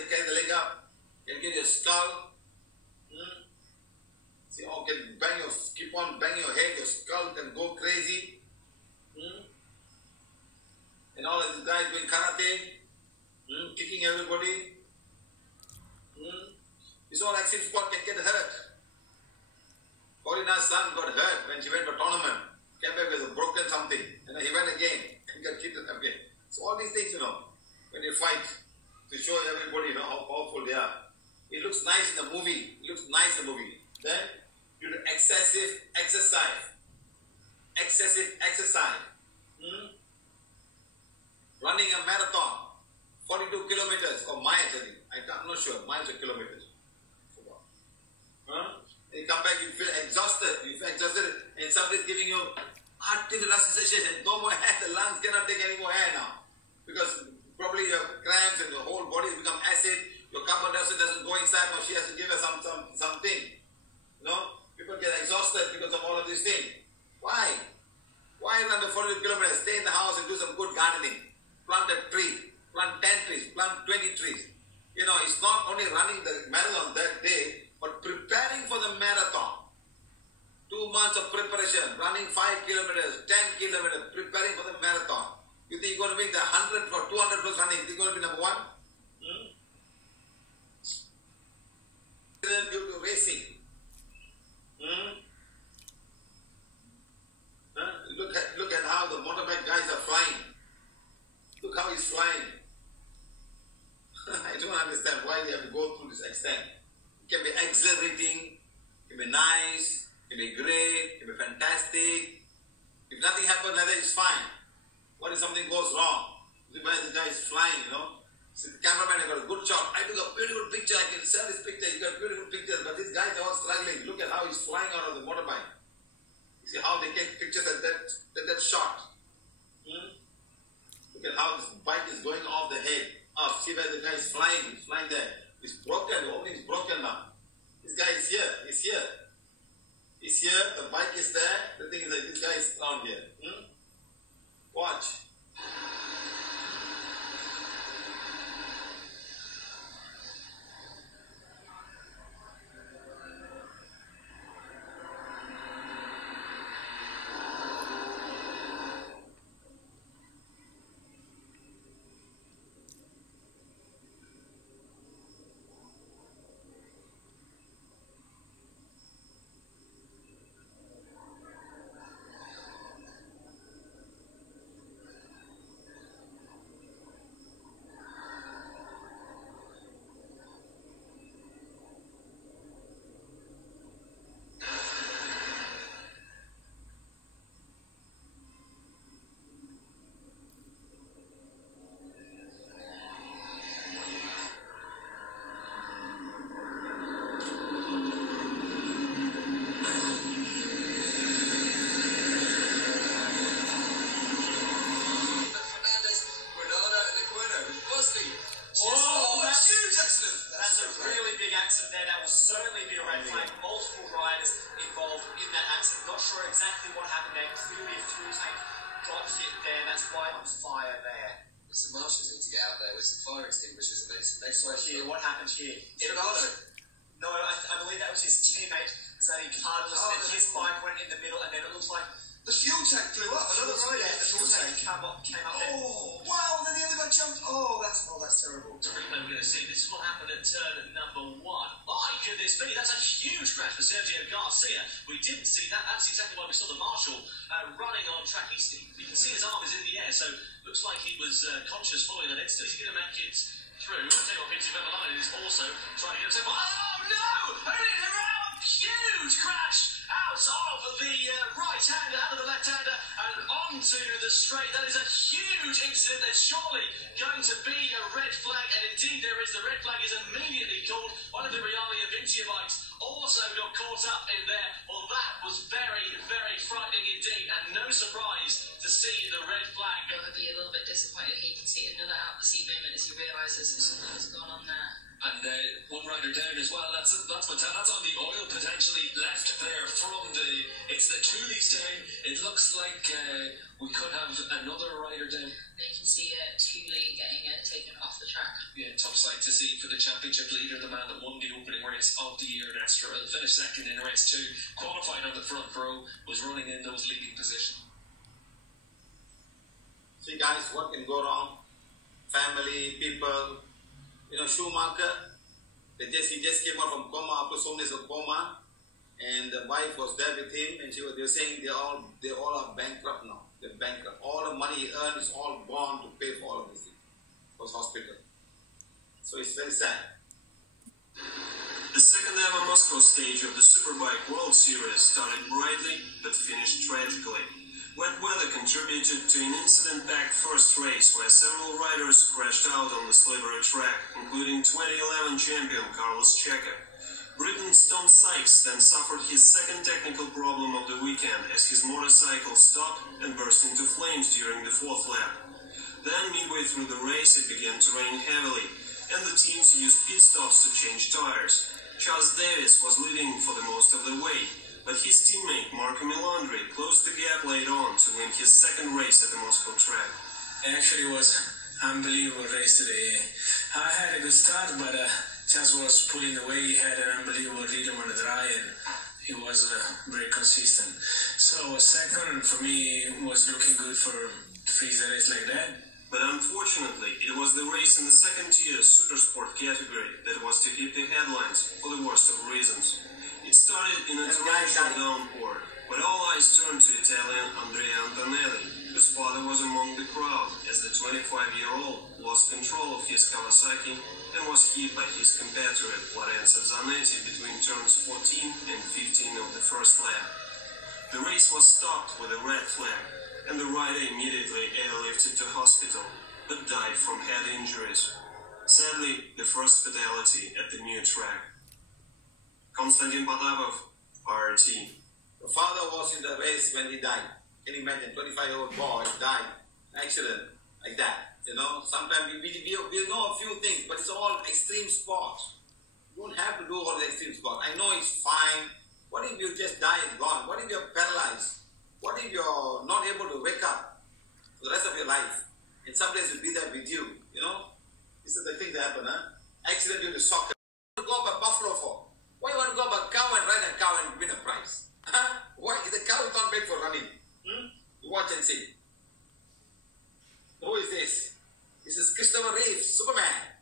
you carry the leg up. You can get your skull. See, or can keep on banging your head, your skull can go crazy. And all of these guys doing karate, kicking everybody. This all action sport can get hurt. Corina's son got hurt when she went for tournament. Came back with a broken something. And he went again and got kicked again. So all these things, when they fight, to show everybody, how powerful they are. It looks nice in the movie. Then, due to excessive exercise. Running a marathon, 42 kilometers or miles, I think. I'm not sure, miles or kilometers. You come back, you feel exhausted. And somebody's giving you artificial resuscitation. No more air, the lungs cannot take any more air now. Because probably your cramps and your whole body has become acid. Your carbon dioxide doesn't go inside, or she has to give her something. People get exhausted because of all of these things. Why? Why run the 42 kilometers? Stay in the house and do some good gardening. Plant a tree. Plant 10 trees. Plant 20 trees. It's not only running the marathon that day, but preparing for the marathon. 2 months of preparation, running 5 kilometers, 10 kilometers, preparing for the marathon. You think you're going to make the 100 or 200 plus running? You're going to be number one? Due to racing. Look at how the motorbike guys are flying. Look how he's flying. I don't understand why they have to go through this extent. It can be exhilarating, it can be nice, it can be great, it can be fantastic. If nothing happens like that, it's fine. What if something goes wrong? This guy is flying, So the cameraman got a good shot. I took a beautiful picture. I can sell this picture. He got beautiful pictures. But these guys are all struggling. Look at how he's flying out of the motorbike. You see how they take pictures at that shot. Look at how this bike is going off the head. See where the guy is flying. He's flying there. It's broken. The opening is broken now. This guy is here. He's here. He's here. The bike is there. The thing is that this guy is down here. Watch. What happened here? No, I believe that was his teammate, Zadie Carlos, and his bike went in the middle, and then it looks like the fuel tank blew up. Another rider, the fuel tank came up there. Oh, wow! And then the other guy jumped. Oh, that's terrible. The replay we're going to see. This will happen at turn number 1. My goodness me, that's a huge crash for Sergio Garcia. We didn't see that. That's exactly why we saw the marshal running on track. You can see his arm is in the air, so looks like he was conscious following that incident. He's going to make it through. I'll tell you what, Peter Beverline is also trying to get himself. Oh no! Huge crash out of the right-hander, out of the left-hander, and onto the straight. That is a huge incident. There's surely going to be a red flag, and indeed there is. The red flag is immediately called. One of the Reale Avintia bikes also got caught up in there. Well, that was very, very frightening indeed, and no surprise to see the red flag. He'll be a little bit disappointed. He can see another out-the-seat moment as he realises something has gone on there. And one rider down as well. That's on the oil potentially left there from it's the Toolies down. It looks like we could have another rider down. They can see Tooley getting taken off the track. Yeah, tough sight to see for the championship leader, the man that won the opening race of the year. Nestor finished second in race 2, qualified on the front row, was running in those leading positions. See guys, what can go wrong? Family, people, Schumacher, he just came out from coma after so many days of coma, and the wife was there with him, and they were saying they all are bankrupt now. They're bankrupt. All the money he earned is all gone to pay for all of this thing. For his hospital. So it's very sad. The second ever Moscow stage of the Superbike World Series started brightly but finished tragically. Wet weather contributed to an incident-packed first race where several riders crashed out on the slippery track, including 2011 champion Carlos Checa. Britain's Tom Sykes then suffered his second technical problem of the weekend as his motorcycle stopped and burst into flames during the fourth lap. Then, midway through the race, it began to rain heavily, and the teams used pit stops to change tires. Charles Davis was leading for the most of the way, but his teammate Marco Melandri closed the gap later on to win his second race at the Moscow track. Actually, it was an unbelievable race today. I had a good start, but Charles was pulling away. He had an unbelievable rhythm on the dry, and he was very consistent. So second for me was looking good for to finish the race like that. But unfortunately, it was the race in the second-tier supersport category that was to hit the headlines for the worst of reasons. It started in a torrential downpour, but all eyes turned to Italian Andrea Antonelli, whose father was among the crowd as the 25-year-old lost control of his Kawasaki and was hit by his compatriot Lorenzo Zanetti between turns 14 and 15 of the first lap. The race was stopped with a red flag, and the rider immediately airlifted to hospital, but died from head injuries. Sadly, the first fatality at the new track. Konstantin Potapov, RT. The father was in the race when he died. Can you imagine? 25-year-old boy died in an accident like that. Sometimes we know a few things, but it's all extreme sports. You don't have to do all the extreme sports. I know it's fine. What if you just die and gone? What if you're paralyzed? What if you're not able to wake up for the rest of your life? And sometimes will be there with you, This is the thing that happened, Accident due to soccer. What do you go by buffalo for? Why you want to go by cow and ride a cow and win a prize? Why? The cow is not made for running. You watch and see. Who is this? This is Christopher Reeve, Superman.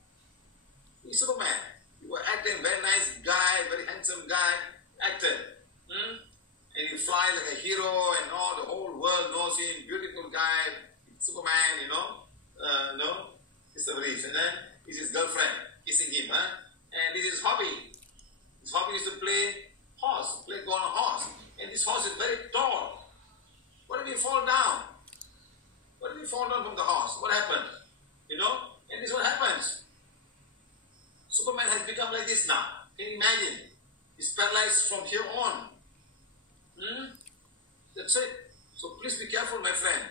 He's Superman. You were acting, very nice guy, very handsome guy, actor. And you fly like a hero and all, the whole world knows him, beautiful guy, Superman, Christopher Reeve. And then he's his girlfriend, kissing him, And this is his hobby. His hobby is to play horse, go on a horse. And this horse is very tall. What if he fall down? What if he fall down from the horse? What happened? And this is what happens. Superman has become like this now. Can you imagine? He's paralyzed from here on. That's it. So please be careful, my friend.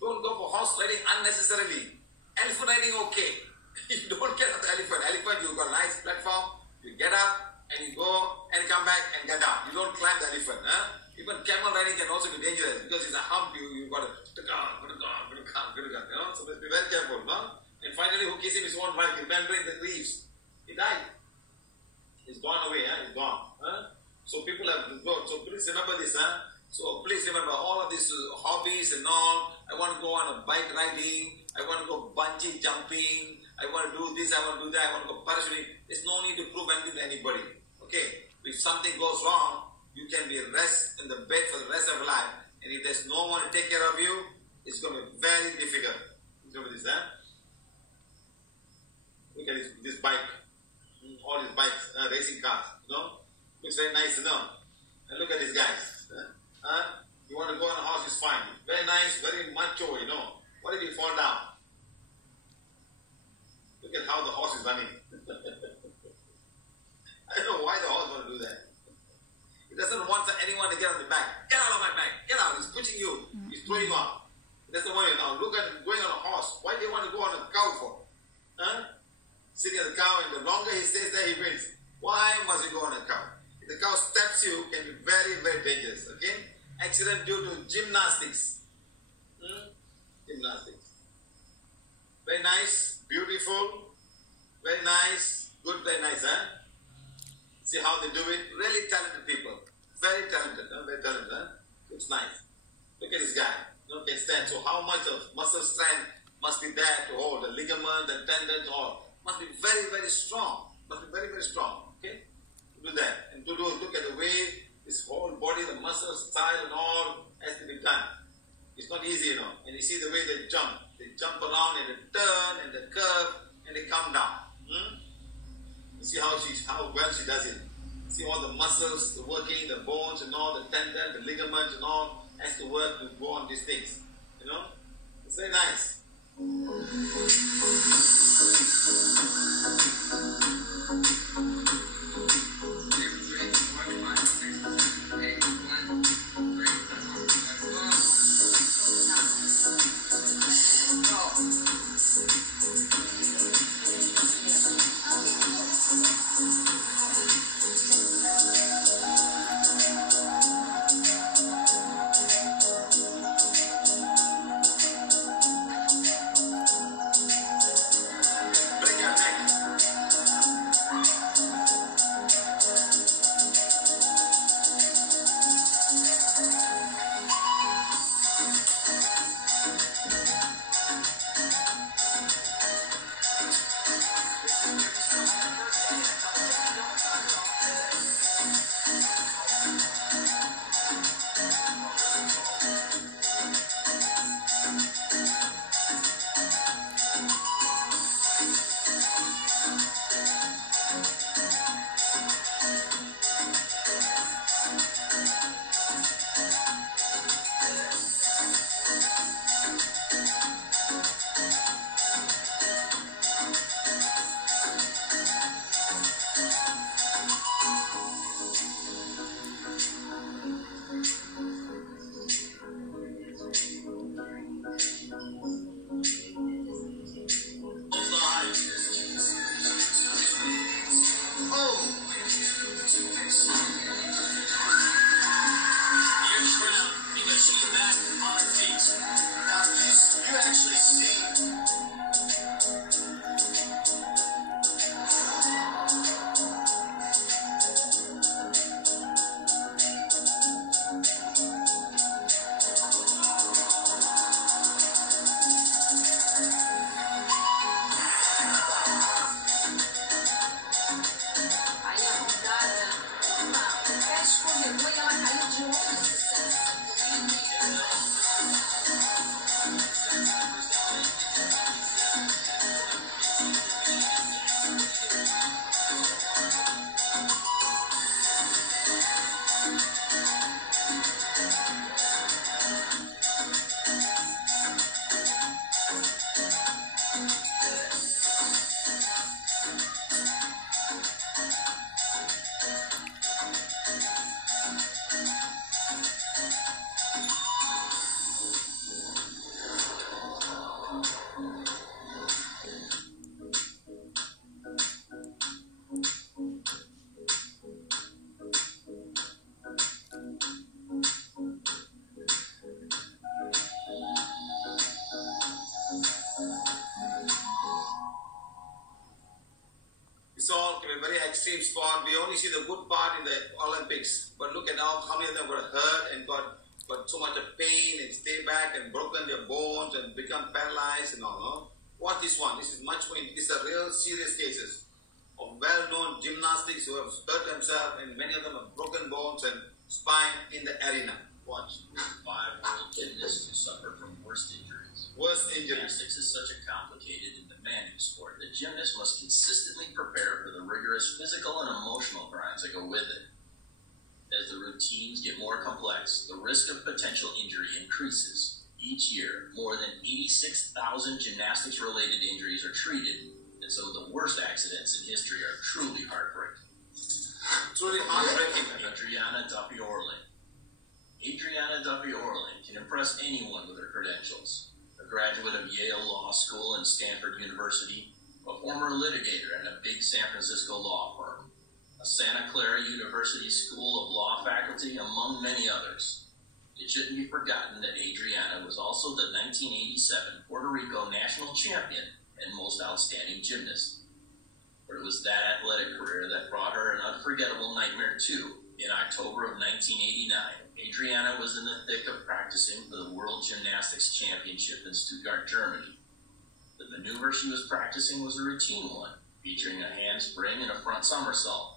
Don't go for horse riding unnecessarily. Elephant riding, okay. You don't get on the elephant. Elephant, you've got a nice platform. You get up and you go and come back and get down. You don't climb the elephant. Even camel riding can also be dangerous because it's a hump. You've got to go. So let's be very careful. And finally, who kissed him his own wife, remembering the griefs. He died. He's gone away. He's gone. So people have to go. So please remember this. So please remember all of these hobbies and all. I want to go on a bike riding. I want to go bungee jumping. I want to do this. I want to do that. I want to go parachuting. There's no need to prove anything to anybody. Okay? If something goes wrong, you can be rest in the bed for the rest of your life. And if there's no one to take care of you, it's going to be very difficult. Look at this, Look at this bike. All these bikes, racing cars, Looks very nice, And look at these guys. You want to go on a horse, it's fine. Very nice, very macho, What if you fall down? Look at how the horse is running. I don't know why the horse want to do that. He doesn't want anyone to get on the back. Get out of my back. Get out. He's pushing you. He's throwing you out. That's the way now. Look at him going on a horse. Why do you want to go on a cow for? Sitting on the cow, and the longer he stays there, he wins. Why must he go on a cow? the cow steps you can be very, very dangerous. Okay? Accident due to gymnastics. Gymnastics. Very nice, beautiful, very nice, good, very nice, huh? See how they do it? Really talented people. Very talented, huh? Very talented, huh? It's nice. Look at this guy. Can stand. So how much of muscle strength must be there to hold the ligament and tendons, all must be very, very strong. Must be very, very strong. Okay? To do that. And to look at the way this whole body, the muscles, style and all has to be done. It's not easy, And you see the way they jump. They jump around and they turn and they curve and they come down. You see how well she does it. See all the muscles, the working, the bones and all, the tendons, the ligaments and all has to work to go on these things. It's very nice. Extreme sport. We only see the good part in the Olympics, but look at how many of them were hurt and got so much of pain and stay back and broken their bones and become paralyzed and all. No? Watch this one. This is much more. These are real serious cases of well-known gymnastics who have hurt themselves, and many of them have broken bones and spine in the arena. Watch. 5 world gymnasts who suffer from worst injuries. Worst injuries. Gymnastics is such a complicated and demanding sport that gymnasts must consistently prepare for the rigorous physical and emotional grind that go with it. As the routines get more complex, the risk of potential injury increases. Each year, more than 86,000 gymnastics-related injuries are treated, and some of the worst accidents in history are truly heartbreaking. Truly heartbreaking. Adriana Dupuy-Orling can impress anyone with her credentials. A graduate of Yale Law School and Stanford University, a former litigator in a big San Francisco law firm. a Santa Clara University School of Law faculty, among many others. It shouldn't be forgotten that Adriana was also the 1987 Puerto Rico national champion and most outstanding gymnast. But it was that athletic career that brought her an unforgettable nightmare too. In October of 1989, Adriana was in the thick of practicing for the World Gymnastics Championship in Stuttgart, Germany. The maneuver she was practicing was a routine one, featuring a handspring and a front somersault.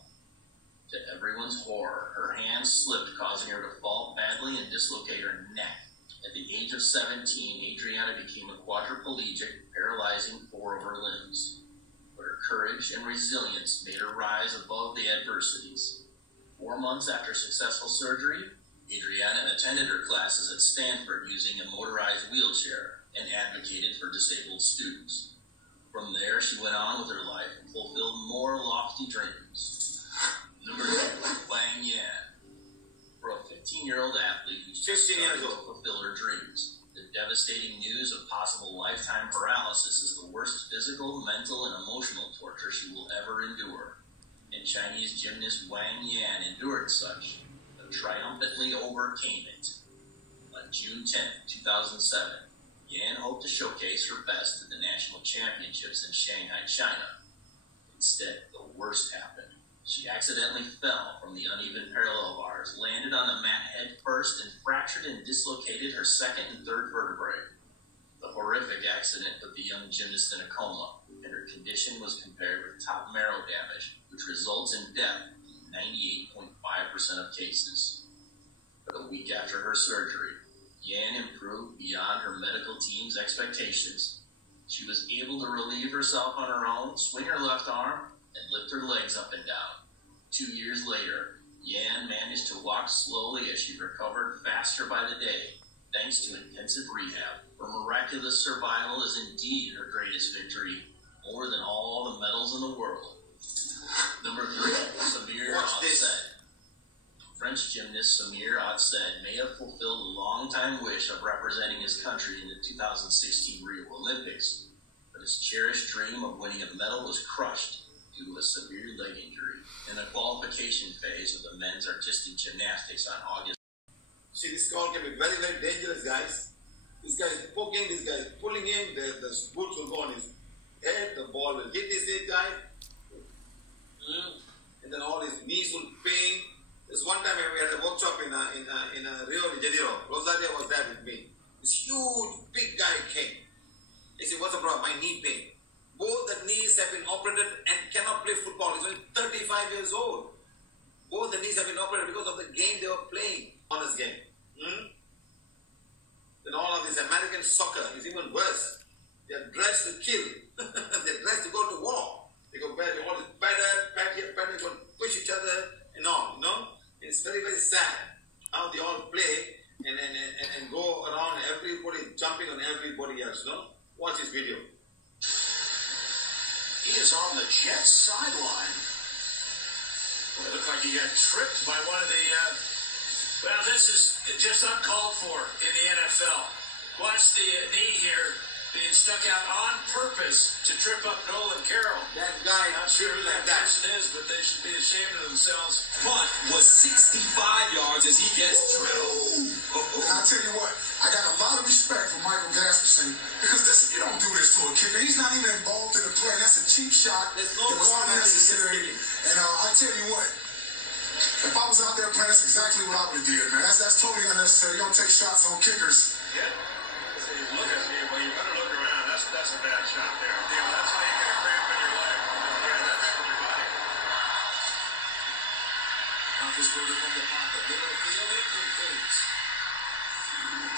To everyone's horror, her hand slipped, causing her to fall badly and dislocate her neck. At the age of 17, Adriana became a quadriplegic, paralyzing 4 of her limbs. But her courage and resilience made her rise above the adversities. 4 months after successful surgery, Adriana attended her classes at Stanford using a motorized wheelchair and advocated for disabled students. From there, she went on with her life and fulfilled more lofty dreams. Number 2, Wang Yan. For a 15-year-old athlete who's just starting to fulfill her dreams, the devastating news of possible lifetime paralysis is the worst physical, mental, and emotional torture she will ever endure. And Chinese gymnast Wang Yan endured such, but triumphantly overcame it. On June 10, 2007, Yan hoped to showcase her best at the national championships in Shanghai, China. Instead, the worst happened. She accidentally fell from the uneven parallel bars, landed on the mat head first, and fractured and dislocated her 2nd and 3rd vertebrae. The horrific accident put the young gymnast in a coma, and her condition was compared with top marrow damage, which results in death in 98.5% of cases. But a week after her surgery, Yan improved beyond her medical team's expectations. She was able to relieve herself on her own, swing her left arm, and lift her legs up and down. 2 years later, Yan managed to walk slowly as she recovered faster by the day, thanks to intensive rehab. Her miraculous survival is indeed her greatest victory, more than all the medals in the world. Number 3, Samir Otsed. French gymnast Samir Otsed may have fulfilled a long-time wish of representing his country in the 2016 Rio Olympics, but his cherished dream of winning a medal was crushed due to a severe leg injury in the qualification phase of the men's artistic gymnastics on August. See, this call can be very, very dangerous, guys. This guy is poking, this guy is pulling him, the boots will go on his head, the ball will hit his head, guy. And then all his knees will pain. There's one time we had a workshop in Rio de Janeiro. Rosario was there with me. This huge, big guy came. He said, what's the problem? My knee pain. Both the knees have been operated and cannot play football. He's only 35 years old. Both the knees have been operated because of the game they were playing. Honest game. Then all of this American soccer is even worse. They are dressed to kill. They are dressed to go to war. They go back, all this pat here, go push each other and all, you know. It's very, very sad how they all play and go around, everybody jumping on everybody else, you know. Watch this video. He is on the Jets sideline. Well, it looked like he got tripped by one of the... well, this is just uncalled for in the NFL. Watch the knee here being stuck out on purpose to trip up Nolan Carroll. That guy, not sure who that person is, but they should be ashamed of themselves. Punt was 65 yards as he gets drilled. I'll tell you what, I got a lot of respect for Michael Gasperson because you don't do this to a kicker. He's not even involved in the play. That's a cheap shot. There's no it was unnecessary. And I tell you what, if I was out there playing, that's exactly what I would have did, man. That's totally unnecessary. You don't take shots on kickers. Yeah. Look at me. Well, you better look around. That's a bad shot there. You know, that's how you get a cramp in your leg. Yeah, that's really bad. Roethlisberger from the pocket, middle of the field, incomplete.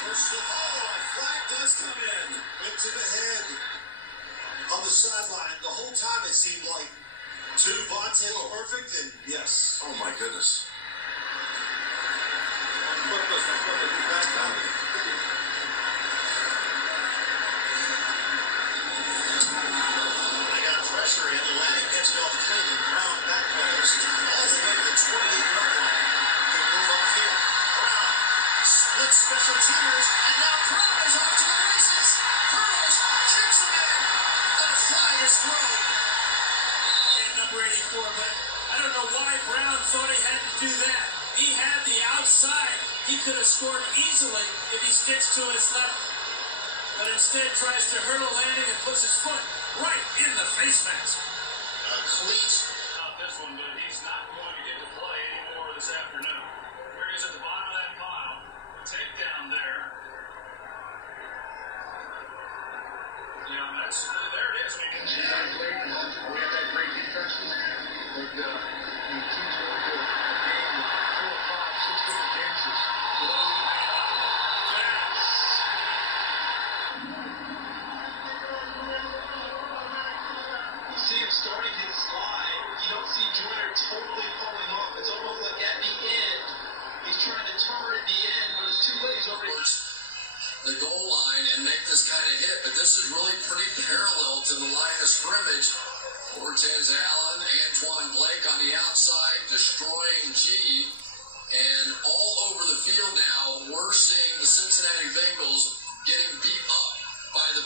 First of all, a flag does come in. Went to the head on the sideline. The whole time it seemed like Vontae perfect, and yes. Oh my goodness. Pressure in. Atlantic gets it off Clinton. Brown back post. All the way to the 28-yard line. They move up here. Brown splits special teamers. And now Prana is off to the races. Curls. Kicks him in. The flag is thrown. And number 84. But I don't know why Mike Brown thought he had to do that. He had the outside. He could have scored easily if he sticks to his left. But instead tries to hurdle landing and puts his foot right in the face mask. Cleat. Not this one, but he's not going to get to play anymore this afternoon. There he is at the bottom of that pile. Takedown there. Yeah, there it is. We have that great defense, but the teams go to a game with 4, 5, 6 different dances. You see him starting his slide. You don't see Joyner totally falling off. It's almost like at the end, he's trying to turn at the end, but it's too late. He's already the goal line and make this kind of hit, but this is really pretty parallel to the line of scrimmage. Cortez Allen, Antoine Blake on the outside, destroying G, and all over the field now, we're seeing the Cincinnati Bengals getting beat up by the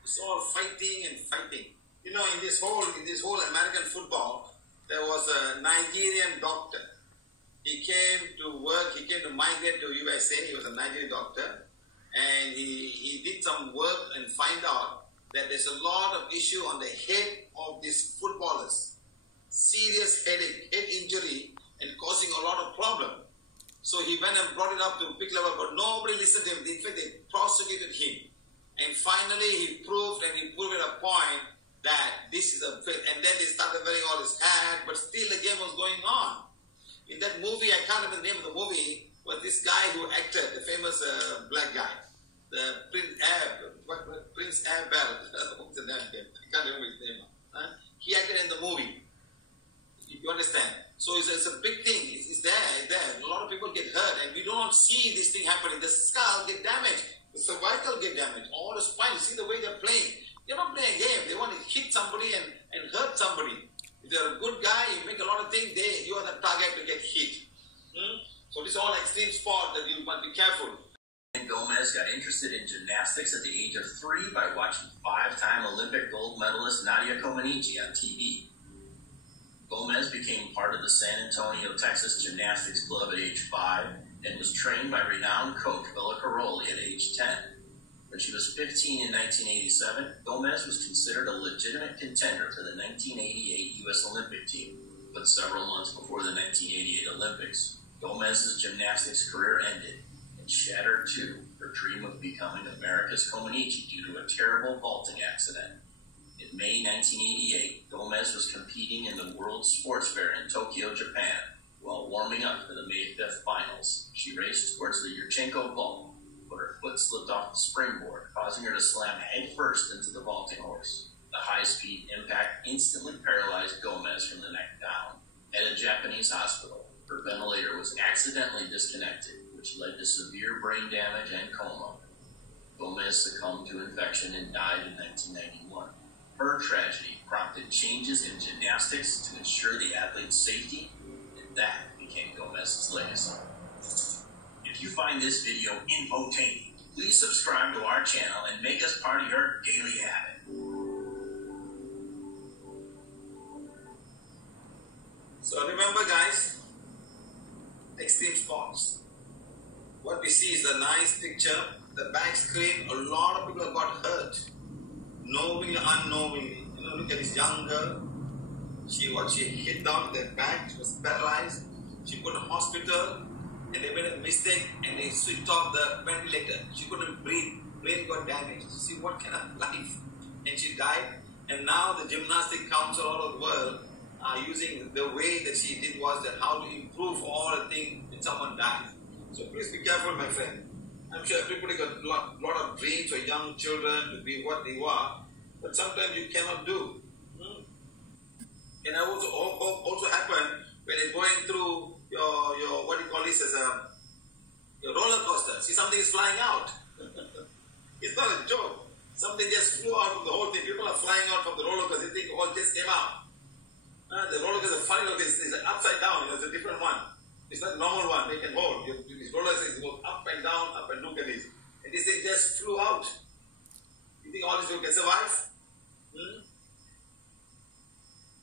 It's all fighting and fighting. You know, in this whole American football, there was a Nigerian doctor. He came to work, he came to migrate to USA, he was a Nigerian doctor, and he did some work and find out that there's a lot of issue on the head of these footballers. Serious headache, head injury, and causing a lot of problem. So he went and brought it up to big level, but nobody listened to him. In fact, they prosecuted him. And finally he proved at a point that this is a fit. And then they started wearing all his hat, but still the game was going on. In that movie, I can't remember the name of the movie, was this guy who acted, the famous black guy, the Prince Abel. What's the name? I can't remember his name. He acted in the movie. You understand? So it's a big thing. It's there. A lot of people get hurt, and we don't see this thing happening. The skull get damaged, the cervical get damaged, all the spine. You see the way they're playing. They're not playing a game. They want to hit somebody and hurt somebody. If you're a good guy, you make a lot of things, you are the target to get hit. So this is all extreme sport that you must be careful. Gomez got interested in gymnastics at the age of 3 by watching 5-time Olympic gold medalist Nadia Comaneci on TV. Gomez became part of the San Antonio, Texas Gymnastics Club at age 5 and was trained by renowned coach Villa Caroli at age 10. When she was 15 in 1987, Gomez was considered a legitimate contender for the 1988 U.S. Olympic team, but several months before the 1988 Olympics, Gomez's gymnastics career ended and shattered too her dream of becoming America's Comaneci due to a terrible vaulting accident. In May 1988, Gomez was competing in the World Sports Fair in Tokyo, Japan. While warming up for the May 5th finals, she raced towards the Yurchenko vault, but her foot slipped off the springboard, causing her to slam headfirst into the vaulting horse. The high-speed impact instantly paralyzed Gomez from the neck down. At a Japanese hospital, her ventilator was accidentally disconnected, which led to severe brain damage and coma. Gomez succumbed to infection and died in 1991. Her tragedy prompted changes in gymnastics to ensure the athlete's safety, and that became Gomez's legacy. If you find this video infotaining, please subscribe to our channel and make us part of your daily habit. So remember guys, extreme sports. What we see is a nice picture. The back screen, a lot of people have got hurt. Knowingly, unknowingly. You know, look at this young girl. She hit down with her back, she was paralyzed. She put in a hospital, and they made a mistake and they switched off the ventilator. She couldn't breathe, brain got damaged. See what kind of life? And she died. And now the Gymnastic Council all over the world are using the way that she did was that how to improve all the things when someone dies. So please be careful, my friend. I'm sure everybody got a lot of dreams for young children to be what they are, but sometimes you cannot do. And that also happen when you're going through your what do you call this as your roller coaster. See, something is flying out. It's not a joke. Something just flew out from the whole thing. People are flying out from the roller coaster. They think all just came out. The roller coaster is funny like this. It's upside down. It's a different one. It's not a normal one they can hold. This roller coaster goes up and look at this. And this thing just flew out. You think all these people can survive?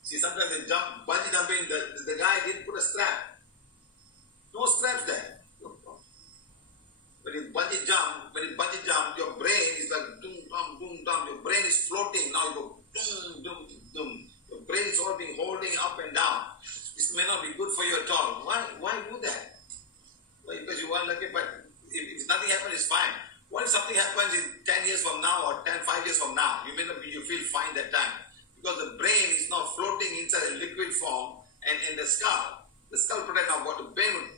See, sometimes they jump, bungee jumping, the guy didn't put a strap. No straps there. When you bungee jump, your brain is like doom, dum. Your brain is floating. Now you go doom. Your brain is all being holding up and down. This may not be good for you at all. Why do that? Well, because you want lucky, but if nothing happens, it's fine. What if something happens in 10 years from now or 5 years from now? You may not be, you feel fine that time. Because the brain is now floating inside a liquid form and in the skull. The skull protects now what the brain will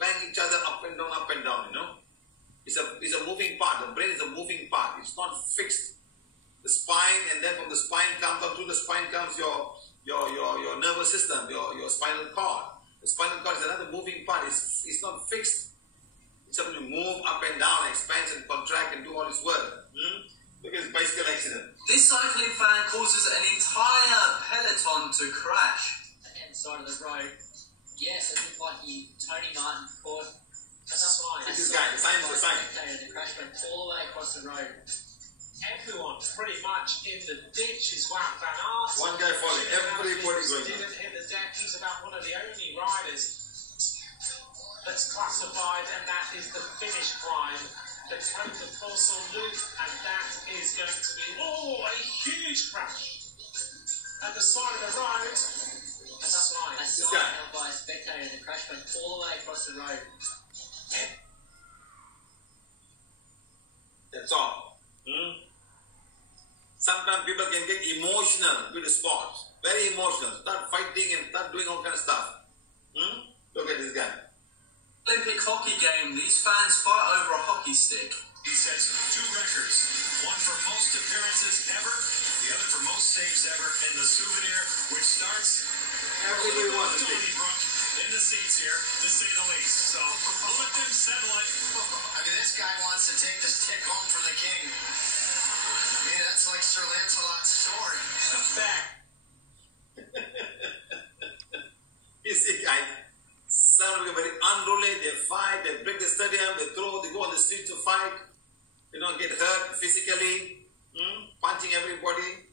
bang each other up and down, you know. It's a moving part. The brain is a moving part. It's not fixed. The spine, and then from the spine comes up through the spine comes your nervous system, your spinal cord. The spinal cord is another moving part. It's not fixed. It's something to move up and down, expand and contract and do all its work. Look at this bicycle accident. This cycling fan causes an entire peloton to crash. The end side of the road. Yes, it looked like Tony Martin caught a sign. This guy, the sign. The crash went all the way across the road. Everyone pretty much in the ditch is Wout van Aert. One guy falling, everybody going. Didn't hit the deck. He's about one of the only riders that's classified, and that is the finish climb. The coastal loop, and that is going to be a huge crash at the side of the road. A sign held by a spectator. The crash went all the way across the road. That's all. Sometimes people can get emotional with the sports. Very emotional. Start fighting and start doing all kind of stuff. Look at this guy. Olympic hockey game, these fans fight over a hockey stick. He sets 2 records, one for most appearances ever, the other for most saves ever in the souvenir, which starts everybody wants to in the seats here, to say the least. So we'll let them settle it. I mean, this guy wants to take this stick home for the king. Yeah, that's like Sir Lancelot's sword. Back. You see, guys. Some of them are very unruly, they fight, they break the stadium, they go on the street to fight, get hurt physically, punching everybody.